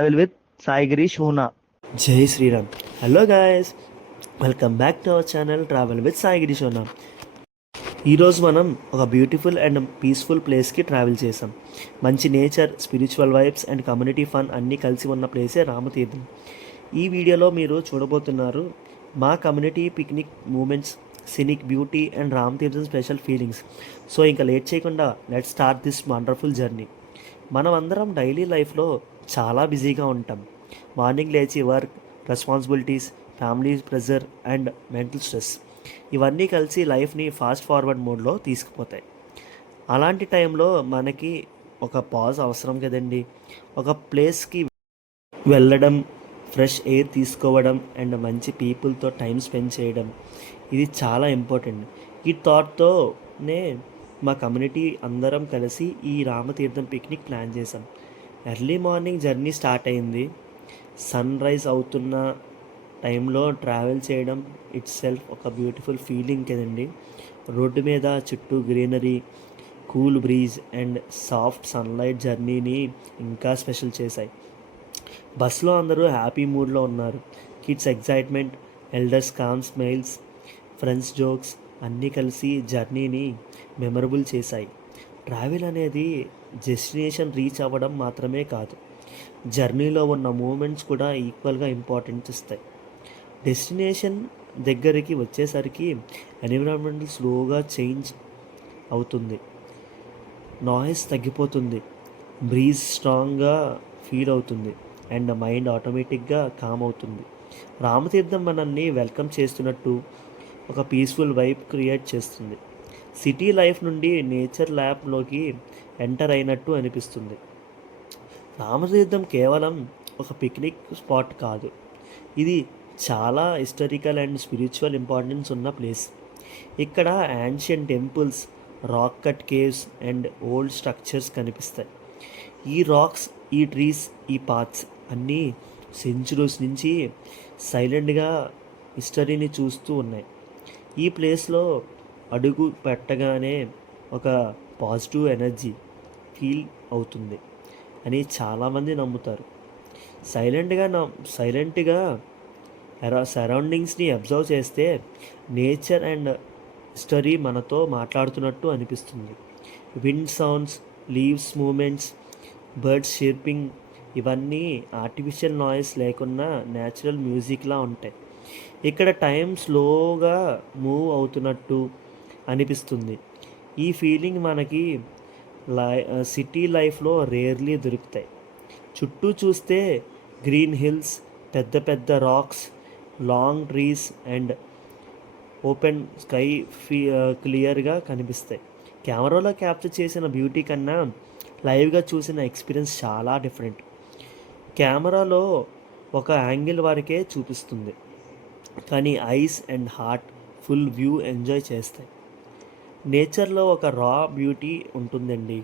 travel with Sai Girish Huna. Jai Shriram. Hello guys, welcome back to our channel travel with Sai గిరీషోనా. ఈరోజు మనం ఒక beautiful and peaceful ప్లేస్కి travel చేసాం. మంచి nature, spiritual vibes and community fun అన్నీ కలిసి ఉన్న ప్లేసే రామతీర్థం. ఈ వీడియోలో మీరు చూడబోతున్నారు మా community picnic moments, scenic beauty and Ramatheertham special feelings. So ఇంకా లేట్ చేయకుండా let's start this wonderful journey. మనం అందరం డైలీ లైఫ్లో చాలా బిజీగా ఉంటాం. మార్నింగ్ లేచి work, responsibilities, family pressure and mental stress ఇవన్నీ కలిసి లైఫ్ని ఫాస్ట్ ఫార్వర్డ్ మోడ్లో తీసుకుపోతాయి. అలాంటి టైంలో మనకి ఒక పాజ్ అవసరం కదండి. ఒక ప్లేస్కి వెళ్ళడం, ఫ్రెష్ ఎయిర్ తీసుకోవడం అండ్ మంచి పీపుల్తో టైం స్పెండ్ చేయడం, ఇది చాలా ఇంపార్టెంట్. ఈ థాట్తోనే మా కమ్యూనిటీ అందరం కలిసి ఈ రామతీర్థం పిక్నిక్ ప్లాన్ చేసాం. ఎర్లీ మార్నింగ్ జర్నీ స్టార్ట్ అయింది. సన్ రైజ్ అవుతున్న టైంలో ట్రావెల్ చేయడం ఇట్ సెల్ఫ్ ఒక బ్యూటిఫుల్ ఫీలింగ్ కదండి. రోడ్డు మీద చుట్టూ greenery, cool breeze and soft sunlight జర్నీని ఇంకా స్పెషల్ చేశాయి. బస్సులో అందరూ హ్యాపీ మూడ్లో ఉన్నారు. Kids excitement, elders calm smiles, friends jokes అన్నీ కలిసి జర్నీని మెమరబుల్ చేశాయి. ట్రావెల్ అనేది డెస్టినేషన్ రీచ్ అవ్వడం మాత్రమే కాదు, జర్నీలో ఉన్న మూమెంట్స్ కూడా ఈక్వల్గా ఇంపార్టెన్స్ ఇస్తాయి. డెస్టినేషన్ దగ్గరికి వచ్చేసరికి ఎన్విరాన్మెంట్ స్లోగా చేంజ్ అవుతుంది, నాయిస్ తగ్గిపోతుంది, బ్రీజ్ స్ట్రాంగ్గా ఫీల్ అవుతుంది అండ్ మైండ్ ఆటోమేటిక్గా కామ్ అవుతుంది. రామతీర్థం మనల్ని వెల్కమ్ చేస్తున్నట్టు ఒక పీస్ఫుల్ వైబ్ క్రియేట్ చేస్తుంది. సిటీ లైఫ్ నుండి నేచర్ ల్యాబ్లోకి ఎంటర్ అయినట్టు అనిపిస్తుంది. రామతీర్థం కేవలం ఒక పిక్నిక్ స్పాట్ కాదు, ఇది చాలా హిస్టారికల్ అండ్ స్పిరిచువల్ ఇంపార్టెన్స్ ఉన్న ప్లేస్. ఇక్కడ ancient temples, rock cut caves and old structures కనిపిస్తాయి. ఈ రాక్స్, ఈ ట్రీస్, ఈ పాత్స్ అన్నీ సెంచురీస్ నుంచి సైలెంట్గా హిస్టరీని చూస్తూ ఉన్నాయి. ఈ ప్లేస్లో అడుగు పెట్టగానే ఒక పాజిటివ్ ఎనర్జీ ఫీల్ అవుతుంది అని చాలామంది నమ్ముతారు. సైలెంట్గా సరౌండింగ్స్ని అబ్జర్వ్ చేస్తే నేచర్ అండ్ హిస్టరీ మనతో మాట్లాడుతున్నట్టు అనిపిస్తుంది. Wind sounds, leaves movements, birds chirping ఇవన్నీ ఆర్టిఫిషియల్ నాయిస్ లేకుండా న్యాచురల్ మ్యూజిక్లా ఉంటాయి. ఇక్కడ టైం స్లోగా మూవ్ అవుతున్నట్టు అనిపిస్తుంది. ఈ ఫీలింగ్ మనకి సిటీ లైఫ్లో రేర్లీ దొరుకుతాయి. చుట్టూ చూస్తే గ్రీన్ హిల్స్, పెద్ద పెద్ద rocks, long trees and open sky క్లియర్గా కనిపిస్తాయి. కెమెరాలో క్యాప్చర్ చేసిన బ్యూటీ కన్నా లైవ్గా చూసిన ఎక్స్పీరియన్స్ చాలా డిఫరెంట్. కెమెరాలో ఒక యాంగిల్ వరకే చూపిస్తుంది, కానీ ice and heart full view enjoy చేస్తాయి. నేచర్లో ఒక రా బ్యూటీ ఉంటుందండి,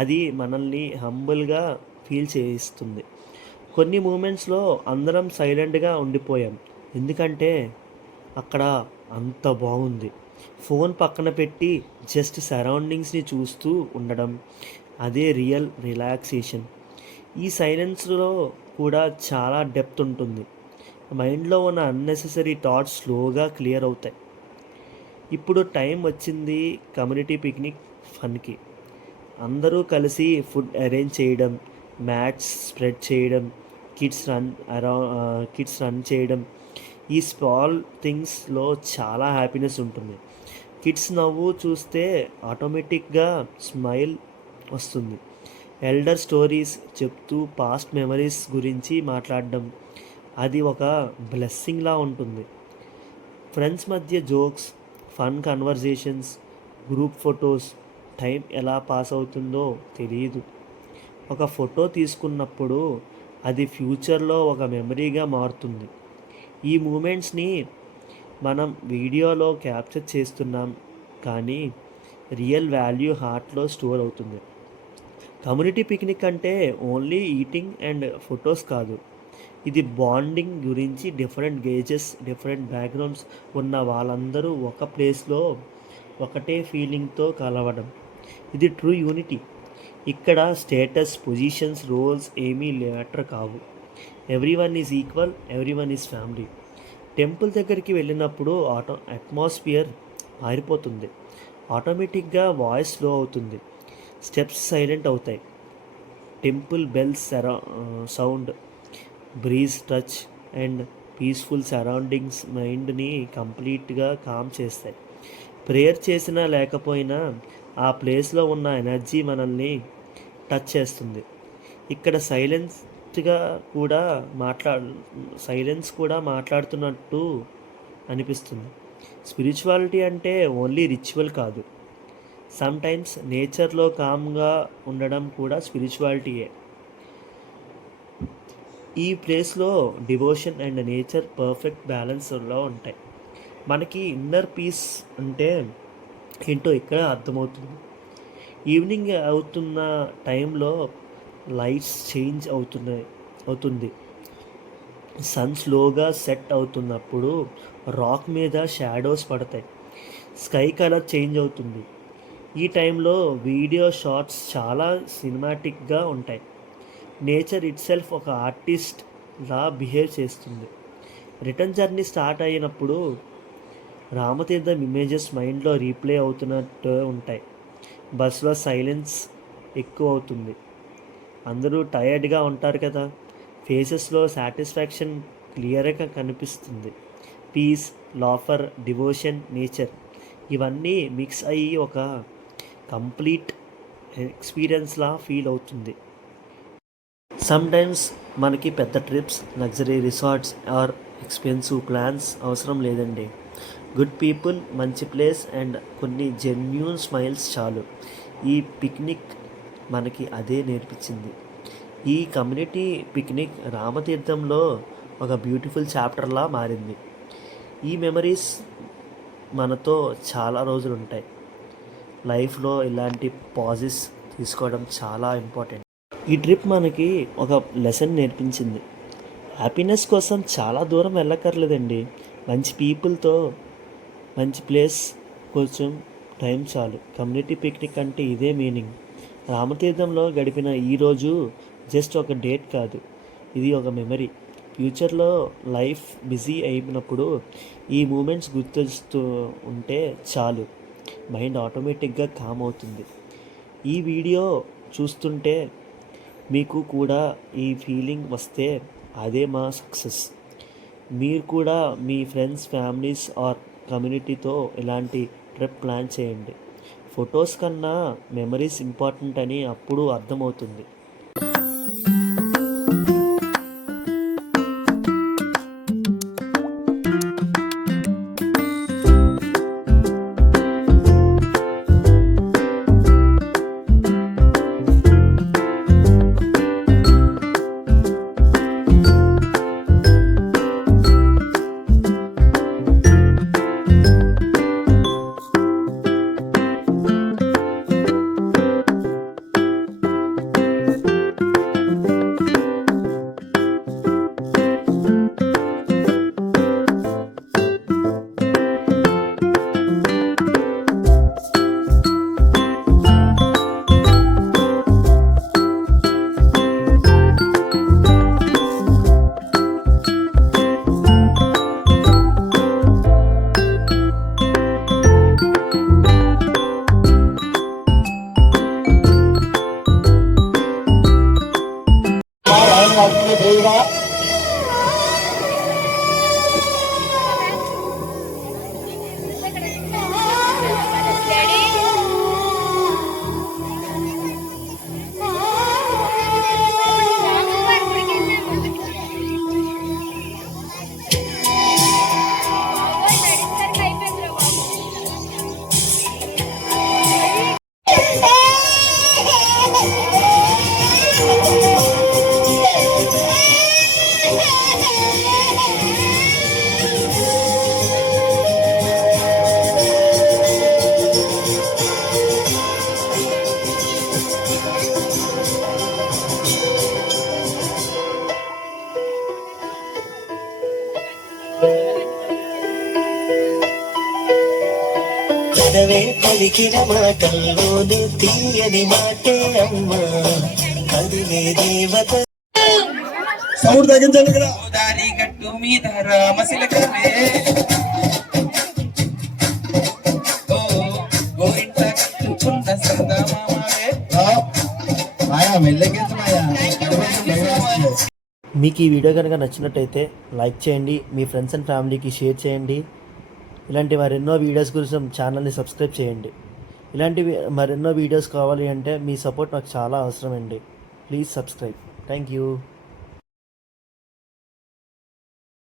అది మనల్ని హంబుల్గా ఫీల్ చేయిస్తుంది. కొన్ని మూమెంట్స్లో అందరం సైలెంట్గా ఉండిపోయాం, ఎందుకంటే అక్కడ అంత బాగుంది. ఫోన్ పక్కన పెట్టి జస్ట్ సరౌండింగ్స్ని చూస్తూ ఉండడం, అదే రియల్ రిలాక్సేషన్. ఈ సైలెన్స్లో కూడా చాలా డెప్త్ ఉంటుంది. మైండ్లో ఉన్న అన్నెసెసరీ థాట్స్ స్లోగా క్లియర్ అవుతాయి. ఇప్పుడు టైం వచ్చింది కమ్యూనిటీ పిక్నిక్ ఫన్కి. అందరూ కలిసి ఫుడ్ అరేంజ్ చేయడం, మ్యాట్స్ స్ప్రెడ్ చేయడం, కిడ్స్ రన్ చేయడం, ఈ స్మాల్ థింగ్స్లో చాలా హ్యాపీనెస్ ఉంటుంది. కిడ్స్ నవ్వు చూస్తే ఆటోమేటిక్గా స్మైల్ వస్తుంది. ఎల్డర్ స్టోరీస్ చెప్తూ పాస్ట్ మెమరీస్ గురించి మాట్లాడడం, అది ఒక బ్లెస్సింగ్లా ఉంటుంది. ఫ్రెండ్స్ మధ్య jokes, fun conversations, group photos, time ఎలా పాస్ అవుతుందో తెలియదు. ఒక ఫోటో తీసుకున్నప్పుడు అది ఫ్యూచర్లో ఒక మెమరీగా మారుతుంది. ఈ మూమెంట్స్ని మనం వీడియోలో క్యాప్చర్ చేస్తున్నాం, కానీ రియల్ వాల్యూ హార్ట్లో స్టోర్ అవుతుంది. కమ్యూనిటీ పిక్నిక్ అంటే ఓన్లీ ఈటింగ్ అండ్ ఫొటోస్ కాదు, ఇది బాండింగ్ గురించి. డిఫరెంట్ గేజెస్, డిఫరెంట్ బ్యాక్గ్రౌండ్స్ ఉన్న వాళ్ళందరూ ఒక ప్లేస్లో ఒకటే ఫీలింగ్తో కలవడం, ఇది ట్రూ యూనిటీ. ఇక్కడ స్టేటస్, పొజిషన్స్, రోల్స్ ఏమీ మ్యాటర్ కావు. Everyone is equal, everyone is family. Temple దగ్గరికి వెళ్ళినప్పుడు అట్మాస్ఫియర్ మారిపోతుంది. ఆటోమేటిక్గా వాయిస్ స్లో అవుతుంది, స్టెప్స్ సైలెంట్ అవుతాయి, temple bells sound, breeze touch and peaceful surroundings మైండ్ని కంప్లీట్గా కామ్ చేస్తాయి. ప్రేయర్ చేసినా లేకపోయినా ఆ ప్లేస్లో ఉన్న ఎనర్జీ మనల్ని టచ్ చేస్తుంది. ఇక్కడ సైలెన్స్ కూడా మాట్లాడుతున్నట్టు అనిపిస్తుంది. స్పిరిచువాలిటీ అంటే ఓన్లీ రిచువల్ కాదు, సమ్టైమ్స్ నేచర్లో కామ్గా ఉండడం కూడా స్పిరిచువాలిటీయే. ఈ ప్లేస్లో డివోషన్ అండ్ నేచర్ పర్ఫెక్ట్ బ్యాలెన్స్లో ఉంటాయి. మనకి ఇన్నర్ పీస్ అంటే ఏంటో ఇక్కడ అర్థమవుతుంది. ఈవినింగ్ అవుతున్న టైంలో లైట్స్ చేంజ్ అవుతుంది. సన్ స్లోగా సెట్ అవుతున్నప్పుడు రాక్ మీద షాడోస్ పడతాయి, స్కై కలర్ చేంజ్ అవుతుంది. ఈ టైంలో వీడియో షాట్స్ చాలా సినిమాటిక్గా ఉంటాయి. నేచర్ ఇట్ సెల్ఫ్ ఒక ఆర్టిస్ట్లా బిహేవ్ చేస్తుంది. రిటర్న్ జర్నీ స్టార్ట్ అయినప్పుడు రామతీర్థం ఇమేజెస్ మైండ్లో రీప్లే అవుతున్నట్టు ఉంటాయి. బస్లో సైలెన్స్ ఎక్కువ అవుతుంది, అందరూ టయర్డ్గా ఉంటారు కదా. ఫేసెస్లో సాటిస్ఫాక్షన్ క్లియర్గా కనిపిస్తుంది. పీస్, లాఫర్, డివోషన్, నేచర్ ఇవన్నీ మిక్స్ అయ్యి ఒక కంప్లీట్ ఎక్స్పీరియన్స్లా ఫీల్ అవుతుంది. సమ్టైమ్స్ మనకి పెద్ద trips, luxury resorts or expensive plans అవసరం లేదండి. గుడ్ పీపుల్, మంచి ప్లేస్ అండ్ కొన్ని జెన్యూన్ స్మైల్స్ చాలు. ఈ పిక్నిక్ మనకి అదే నేర్పించింది. ఈ కమ్యూనిటీ పిక్నిక్ రామతీర్థంలో ఒక బ్యూటిఫుల్ చాప్టర్లా మారింది. ఈ మెమరీస్ మనతో చాలా రోజులు ఉంటాయి. లైఫ్లో ఇలాంటి పాజెస్ తీసుకోవడం చాలా ఇంపార్టెంట్. ఈ ట్రిప్ మనకి ఒక లెసన్ నేర్పించింది. హ్యాపీనెస్ కోసం చాలా దూరం వెళ్ళక్కర్లేదండి. మంచి పీపుల్తో మంచి ప్లేస్ కొంచెం టైం చాలు. కమ్యూనిటీ పిక్నిక్ అంటే ఇదే మీనింగ్. రామతీర్థంలో గడిపిన ఈరోజు జస్ట్ ఒక డేట్ కాదు, ఇది ఒక మెమరీ. ఫ్యూచర్లో లైఫ్ బిజీ అయినప్పుడు ఈ మూమెంట్స్ గుర్తొస్తూ ఉంటే చాలు, మైండ్ ఆటోమేటిక్గా కామ్ అవుతుంది. ఈ వీడియో చూస్తుంటే మీకు కూడా ఈ ఫీలింగ్ వస్తే అదే మా సక్సెస్. మీరు కూడా మీ ఫ్రెండ్స్, ఫ్యామిలీస్ ఆర్ కమ్యూనిటీతో ఇలాంటి ట్రిప్ ప్లాన్ చేయండి. ఫొటోస్ కన్నా మెమరీస్ ఇంపార్టెంట్ అని అప్పుడు అర్థమవుతుంది. పెదవే పలికిన మాటల్లోనే తీయని మాటే అమ్మా, కదిలే దేవత. సౌండ్ తగ్గించండి ఇక్కడ. దారి గట్టు మీద రామశిలకమే ఓ గోరింట కట్టుకున్న సందమామవే. మాయా మెల్లకెత్తు మాయా. మీకు ఈ వీడియో కనుక నచ్చినట్టయితే లైక్ చేయండి, మీ ఫ్రెండ్స్ అండ్ ఫ్యామిలీకి షేర్ చేయండి. ఇలాంటి మరెన్నో వీడియోస్ కోసం ఛానల్ని సబ్స్క్రైబ్ చేయండి. ఇలాంటివి మరెన్నో వీడియోస్ కావాలి అంటే మీ సపోర్ట్ నాకు చాలా అవసరం అండి. Please subscribe. Thank you.